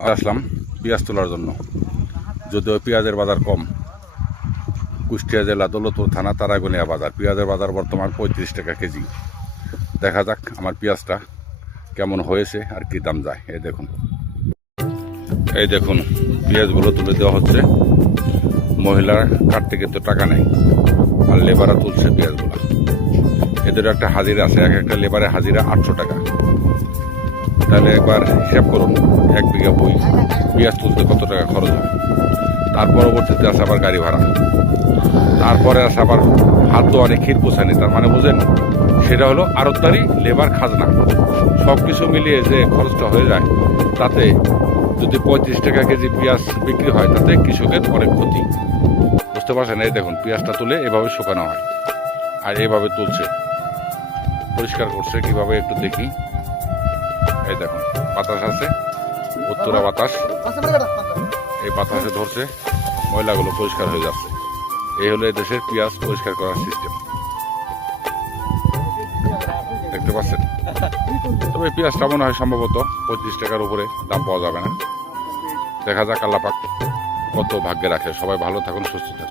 আসলাম পেঁয়াজ তোলার জন্য। যদিও পেঁয়াজের বাজার কম। কুষ্টিয়া জেলা দৌলতপুর থানা তারাগনিয়া বাজার। পেঁয়াজের বাজার বর্তমান 35 টাকা কেজি। দেখা যাক আমার পেঁয়াজটা কেমন হয়েছে আর কি দাম যায়। এই দেখুন পেঁয়াজগুলো তুলে দেওয়া হচ্ছে। মহিলারা কাটতে কিন্তু টাকা নেই, আর লেবাররা তুলছে পেঁয়াজগুলো। এদের একটা হাজিরা আছে, এক একটা লেবারে হাজিরা 800 টাকা। তাহলে একবার হিসাব করুন, 1 বিঘা বই পেঁয়াজ তুলতে কত টাকা খরচ হয়। তার পরবর্তীতে আছে আবার গাড়ি ভাড়া, তারপরে আছে আবার হাত দোয়ানি ক্ষীর পোছানি। তার মানে বুঝেন, সেটা হলো আড়তদারি, লেবার, খাজনা, সব কিছু মিলিয়ে যে খরচটা হয়ে যায়, তাতে যদি 35 টাকা কেজি পেঁয়াজ বিক্রি হয়, তাতে কৃষকের অনেক ক্ষতি। বুঝতে পারছেন? এই দেখুন পেঁয়াজটা তুলে এভাবে শুকানো হয়, আর এভাবে তুলছে, পরিষ্কার করছে কিভাবে একটু দেখি। এই দেখুন বাতাস আছে, উত্তরা বাতাস, এই বাতাসে ধরছে, ময়লাগুলো পরিষ্কার হয়ে যাচ্ছে। এই হলো এদেশের পেঁয়াজ পরিষ্কার করার সিস্টেম। দেখতে পাচ্ছেন? তবে পেঁয়াজটা মনে হয় সম্ভবত 35 টাকার উপরে দাম পাওয়া যাবে না। দেখা যাক আল্লাহ পাক কত ভাগ্যে রাখে। সবাই ভালো থাকুন, সুস্থ থাকুন।